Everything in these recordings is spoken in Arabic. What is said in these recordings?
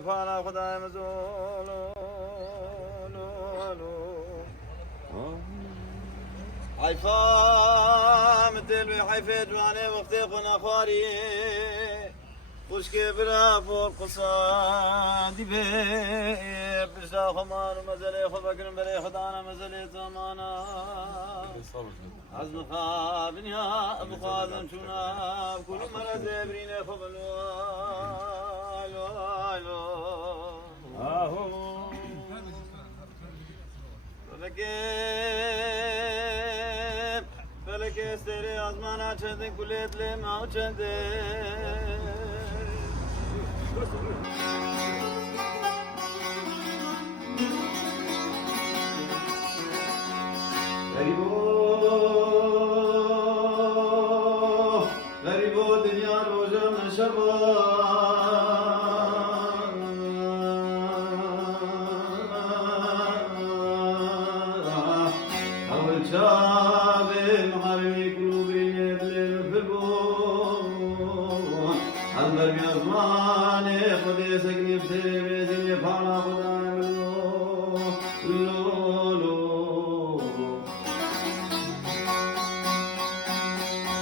فانا خدای مزولو حيفا مثل بحيفة جواني وقتي قنا خواري وشكي برا فوق قصادي بي برشا خمان ومزلي خبقن بري خدانا مزلي زمانا عزم خابن يا أبو خازم شونا كل مرة زبرين خبلو فلك استري أزمانا چندن كليت لي ماو چندن غريبو دنيا روجا من شبا شابه محارمي قلوبي يدلل في البون حذر يا زماني خدي سكني بسيري بيزيني فانا خدانا ملو لولو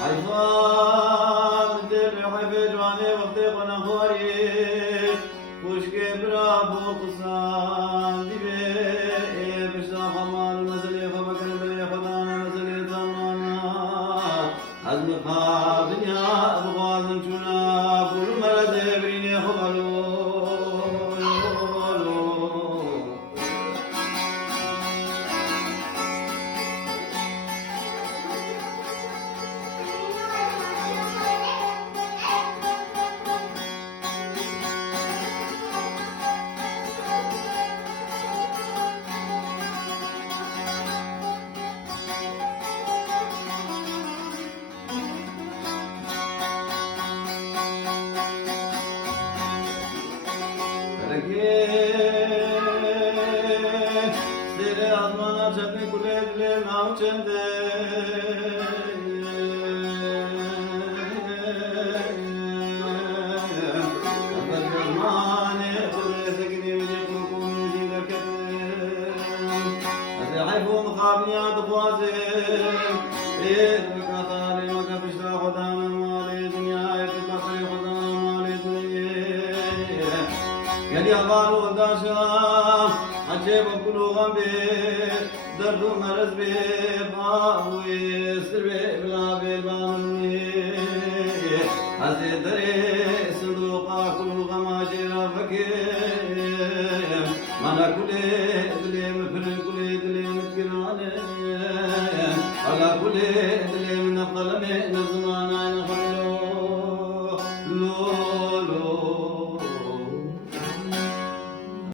حيفان دل حيفي جواني وقتي قنا خواري وشكي برابو قصان دي بي بشتا خمان المزلي فبكر بلي خدانا مزلي زمانا عزم خابن يا أبو غازم شونا كل مرة زبريني خبلو Sere azmana çatni kulevle mavçende Azmane kule sekini vini kukuni zilakete Azaifu mkhabniyat khwazim Mekatari makapishta khudana mali dunya Irtikasri khudana mali dunya Geli avalu dasha عجب كل غم درد مرض باوي سر بلا بالبامني حزدر صندوق كل غم جرا فكيم مانا كل دلم فن كل دلم كران على كل دلم نقل من زمان